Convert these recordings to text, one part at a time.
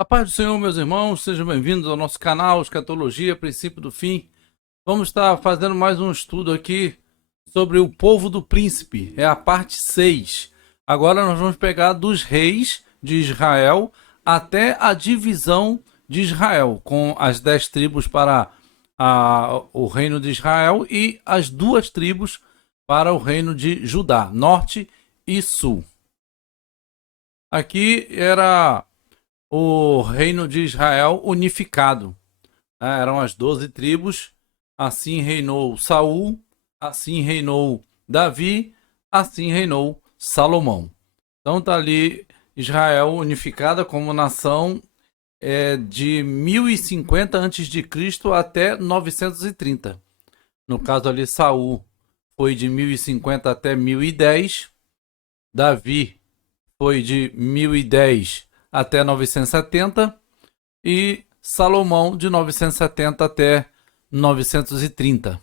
A paz do Senhor, meus irmãos, sejam bem-vindos ao nosso canal Escatologia, Princípio do Fim. Vamos estar fazendo mais um estudo aqui sobre o povo do príncipe, é a parte 6. Agora nós vamos pegar dos reis de Israel até a divisão de Israel, com as 10 tribos para o reino de Israel e as 2 tribos para o reino de Judá, norte e sul. Aqui era o reino de Israel unificado. Eram as 12 tribos, assim reinou Saul, assim reinou Davi, assim reinou Salomão. Então está ali Israel unificada como nação de 1050 a.C. até 930. No caso ali, Saul foi de 1050 até 1010, Davi foi de 1010 até 970 e Salomão de 970 até 930.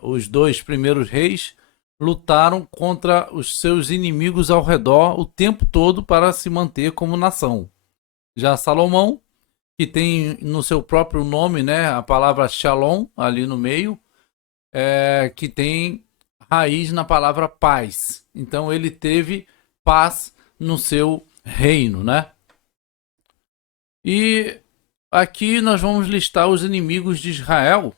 Os 2 primeiros reis lutaram contra os seus inimigos ao redor o tempo todo para se manter como nação. Já Salomão, que tem no seu próprio nome, né, a palavra Shalom ali no meio, que tem raiz na palavra paz. Então ele teve paz no seu reino, né? E aqui nós vamos listar os inimigos de Israel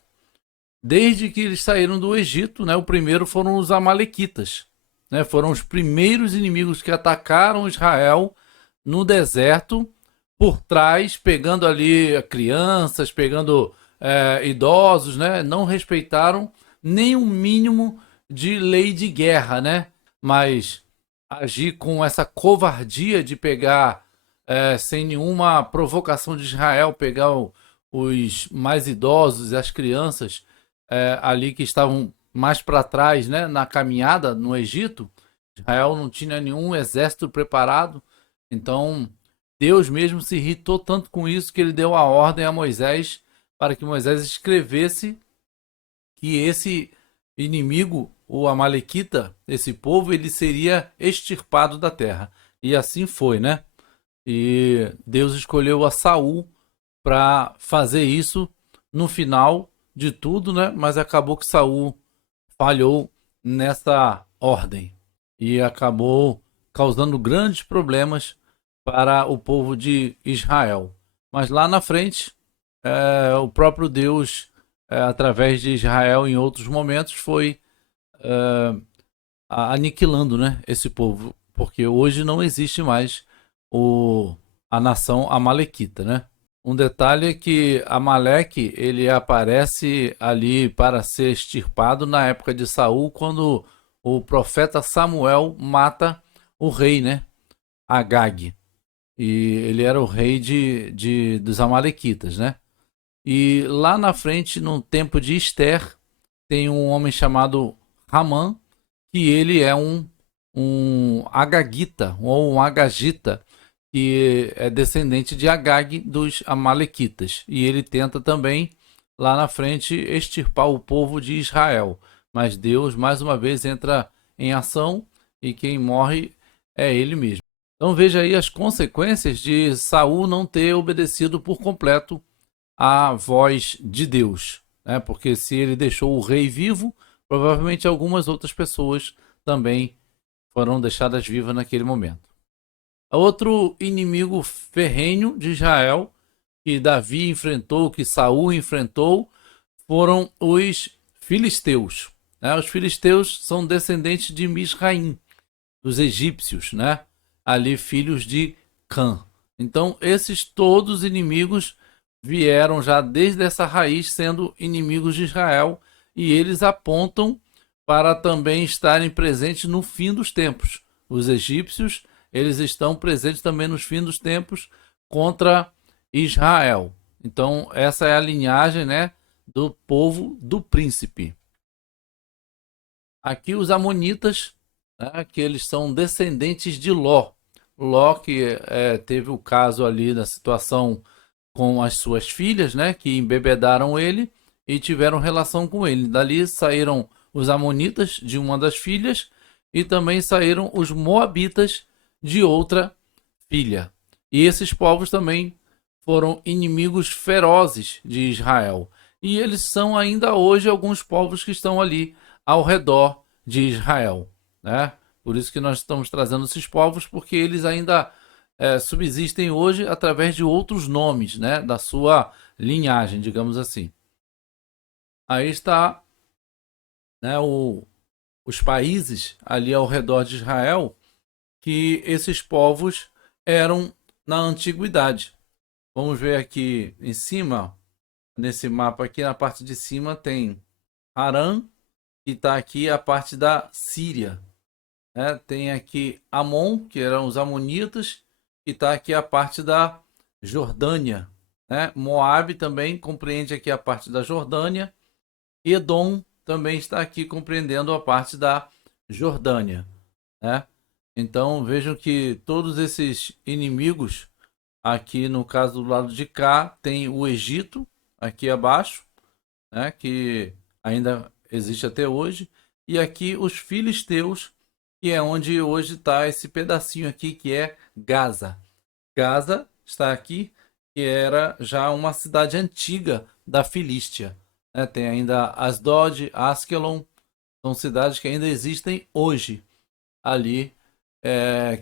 desde que eles saíram do Egito, né? O primeiro foram os amalequitas, né? Foram os primeiros inimigos que atacaram Israel no deserto por trás, pegando ali crianças, pegando idosos, né? Não respeitaram nem um mínimo de lei de guerra, né? Mas agir com essa covardia de pegar, sem nenhuma provocação de Israel, pegar os mais idosos e as crianças ali que estavam mais para trás, né, na caminhada no Egito. Israel não tinha nenhum exército preparado, então Deus mesmo se irritou tanto com isso que ele deu a ordem a Moisés para que Moisés escrevesse que esse inimigo, o amalequita, esse povo, ele seria extirpado da terra. E assim foi, né? E Deus escolheu a Saul para fazer isso no final de tudo, né? Mas acabou que Saul falhou nessa ordem e acabou causando grandes problemas para o povo de Israel. Mas lá na frente, o próprio Deus, através de Israel, em outros momentos, foi aniquilando, né, esse povo, porque hoje não existe mais a nação amalequita, né? Um detalhe é que Amaleque ele aparece ali para ser extirpado na época de Saul, quando o profeta Samuel mata o rei, né, Agag. E ele era o rei dos amalequitas, né? E lá na frente, no tempo de Esther, tem um homem chamado Ramã, que ele é um agagita, ou um agagita, que é descendente de Agag dos amalequitas. E ele tenta também, lá na frente, extirpar o povo de Israel. Mas Deus, mais uma vez, entra em ação e quem morre é ele mesmo. Então veja aí as consequências de Saul não ter obedecido por completo a voz de Deus, né? Porque se ele deixou o rei vivo, provavelmente algumas outras pessoas também foram deixadas vivas naquele momento. Outro inimigo ferrenho de Israel que Davi enfrentou, que Saul enfrentou, foram os filisteus, né? Os filisteus são descendentes de Misraim, dos egípcios, né? Ali filhos de Cã. Então esses todos inimigos vieram já desde essa raiz sendo inimigos de Israel, e eles apontam para também estarem presentes no fim dos tempos. Os egípcios, eles estão presentes também nos fins dos tempos contra Israel. Então essa é a linhagem, né, do povo do príncipe. Aqui os amonitas, né, que eles são descendentes de Ló. Ló que teve o caso ali da situação com as suas filhas, né, que embebedaram ele e tiveram relação com ele. Dali saíram os amonitas de uma das filhas e também saíram os moabitas de outra filha. E esses povos também foram inimigos ferozes de Israel. E eles são ainda hoje alguns povos que estão ali ao redor de Israel, né? Por isso que nós estamos trazendo esses povos, porque eles ainda subsistem hoje através de outros nomes, né? Da sua linhagem, digamos assim. Aí está, né, os países ali ao redor de Israel que esses povos eram na antiguidade. Vamos ver aqui em cima, nesse mapa aqui, na parte de cima tem Harã, que está aqui a parte da Síria, né? Tem aqui Amon, que eram os amonitas, que está aqui a parte da Jordânia, né? Moabe também compreende aqui a parte da Jordânia. Edom também está aqui compreendendo a parte da Jordânia, né? Então vejam que todos esses inimigos, aqui no caso do lado de cá, tem o Egito, aqui abaixo, né? Que ainda existe até hoje, e aqui os filisteus, que é onde hoje está esse pedacinho aqui, que é Gaza. Gaza está aqui, que era já uma cidade antiga da Filístia, né? Tem ainda Asdod, Askelon, são cidades que ainda existem hoje ali,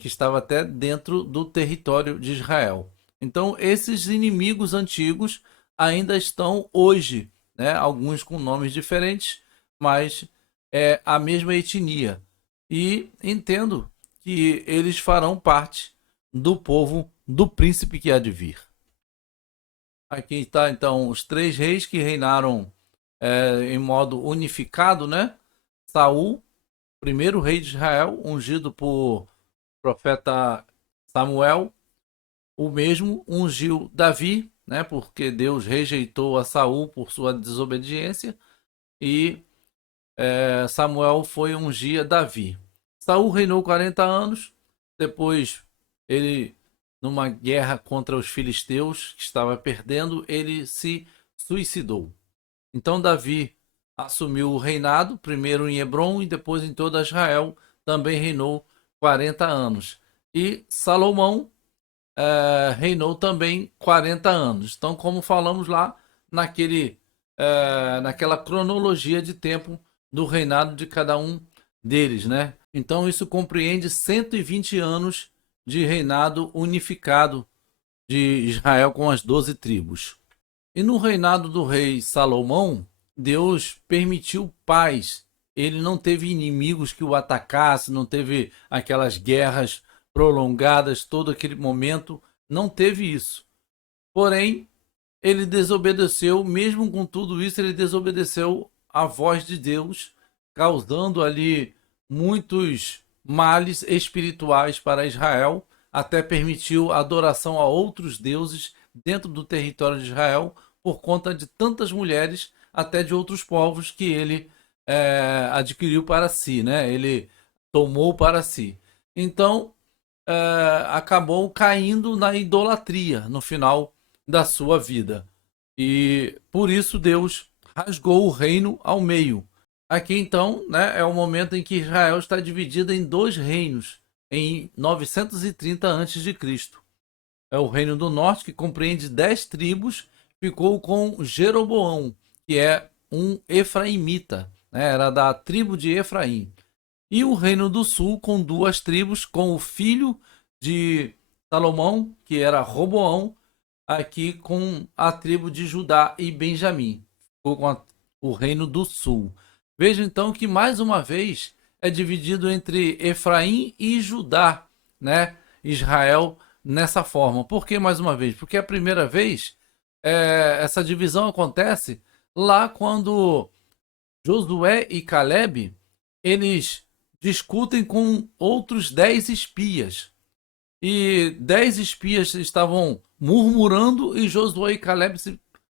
que estava até dentro do território de Israel. Então, esses inimigos antigos ainda estão hoje, né? Alguns com nomes diferentes, mas é a mesma etnia. E entendo que eles farão parte do povo do príncipe que há de vir. Aqui está então os três reis que reinaram em modo unificado, né? Saul, primeiro rei de Israel, ungido por profeta Samuel, o mesmo ungiu Davi, né? Porque Deus rejeitou a Saul por sua desobediência e Samuel foi ungir Davi. Saul reinou 40 anos, depois ele, numa guerra contra os filisteus, que estava perdendo, ele se suicidou. Então Davi assumiu o reinado, primeiro em Hebron e depois em toda Israel, também reinou 40 anos. E Salomão reinou também 40 anos. Então, como falamos lá naquela cronologia de tempo do reinado de cada um deles, né? Então, isso compreende 120 anos de reinado unificado de Israel com as 12 tribos. E no reinado do rei Salomão, Deus permitiu paz. Ele não teve inimigos que o atacassem, não teve aquelas guerras prolongadas, todo aquele momento, não teve isso. Porém, ele desobedeceu, mesmo com tudo isso, ele desobedeceu à voz de Deus, causando ali muitos males espirituais para Israel, até permitiu a adoração a outros deuses dentro do território de Israel, por conta de tantas mulheres, até de outros povos que ele adquiriu para si, né? Ele tomou para si. Então, acabou caindo na idolatria no final da sua vida. E por isso Deus rasgou o reino ao meio. Aqui então, né, é o momento em que Israel está dividida em dois reinos, em 930 a.C. É o reino do norte, que compreende 10 tribos, ficou com Jeroboão, que é um efraimita, né, era da tribo de Efraim. E o reino do sul com duas tribos, com o filho de Salomão, que era Roboão, aqui com a tribo de Judá e Benjamim. Ficou com o reino do sul. Veja então que mais uma vez é dividido entre Efraim e Judá, né? Israel nessa forma. Por que mais uma vez? Porque a primeira vez essa divisão acontece lá quando Josué e Caleb eles discutem com outros 10 espias. E 10 espias estavam murmurando e Josué e Caleb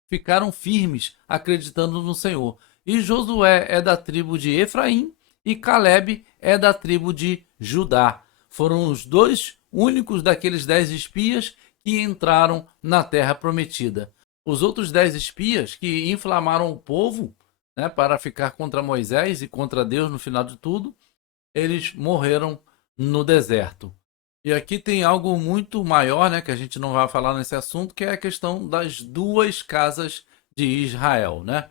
ficaram firmes, acreditando no Senhor. E Josué é da tribo de Efraim e Caleb é da tribo de Judá. Foram os dois únicos daqueles 10 espias que entraram na terra prometida. Os outros 10 espias que inflamaram o povo, né, para ficar contra Moisés e contra Deus no final de tudo, eles morreram no deserto. E aqui tem algo muito maior, né, que a gente não vai falar nesse assunto, que é a questão das duas casas de Israel, né?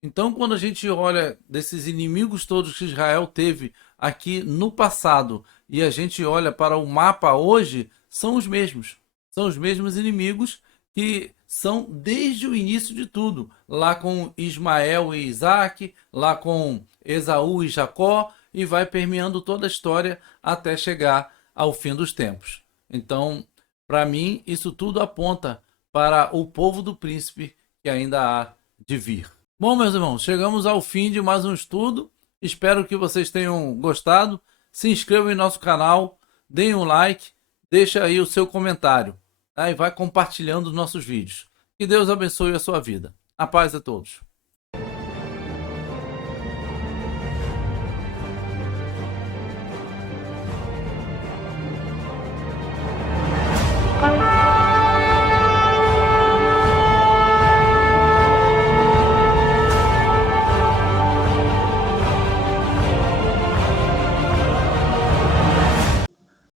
Então, quando a gente olha desses inimigos todos que Israel teve aqui no passado e a gente olha para o mapa hoje, são os mesmos. São os mesmos inimigos que são desde o início de tudo, lá com Ismael e Isaac, lá com Esaú e Jacó, e vai permeando toda a história até chegar ao fim dos tempos. Então, para mim, isso tudo aponta para o povo do príncipe que ainda há de vir. Bom, meus irmãos, chegamos ao fim de mais um estudo. Espero que vocês tenham gostado. Se inscrevam em nosso canal, deem um like, deixa aí o seu comentário, tá? E vai compartilhando os nossos vídeos. Que Deus abençoe a sua vida. A paz a todos.